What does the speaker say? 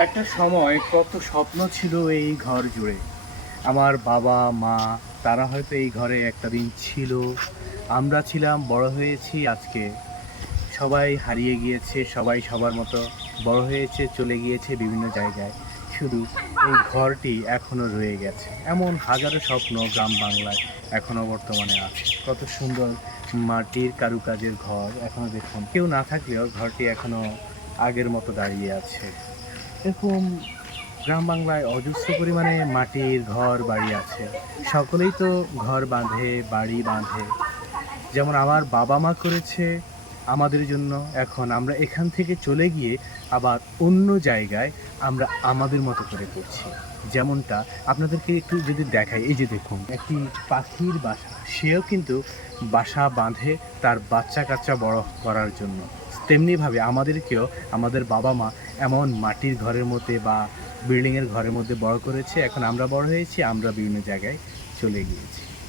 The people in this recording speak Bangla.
একটা সময় কত স্বপ্ন ছিল এই ঘর জুড়ে। আমার বাবা মা তারা হয়তো এই ঘরে একটা দিন ছিল। আমরা ছিলাম, বড় হয়েছি আজকে। সবাই হারিয়ে গিয়েছে, সবাই সবার মতো বড় হয়েছে, চলে গিয়েছে বিভিন্ন জায়গায়। শুধু এই ঘরটি এখনো রয়ে গেছে। এমন হাজারো স্বপ্ন গ্রাম বাংলায় এখনো বর্তমানে আছে। কত সুন্দর মাটির কারুকাজের ঘর এখনো দেখুন। কেউ না থাকলেও ঘরটি এখনো আগের মতো দাঁড়িয়ে আছে। এরকম গ্রাম বাংলায় অজস্র পরিমাণে মাটির ঘর বাড়ি আছে। সকলেই তো ঘর বাঁধে, বাড়ি বাঁধে। যেমন আমার বাবা-মা করেছে আমাদের জন্য, এখন আমরা এখান থেকে চলে গিয়ে আবার অন্য জায়গায় আমরা আমাদের মতো করে করছি। যেমনটা আপনাদেরকে একটু যদি দেখাই, এই যে দেখুন একটি পাখির বাসা। সেও কিন্তু বাসা বাঁধে তার বাচ্চা-কাচ্চা বড় করার জন্য। তেমনিভাবে আমাদেরকেও আমাদের বাবা-মা এমন মাটির ঘরের মধ্যে বা বিল্ডিংয়ের ঘরের মধ্যে বড় করেছে। এখন আমরা বড় হয়েছি, আমরা বিভিন্ন জায়গায় চলে গিয়েছি।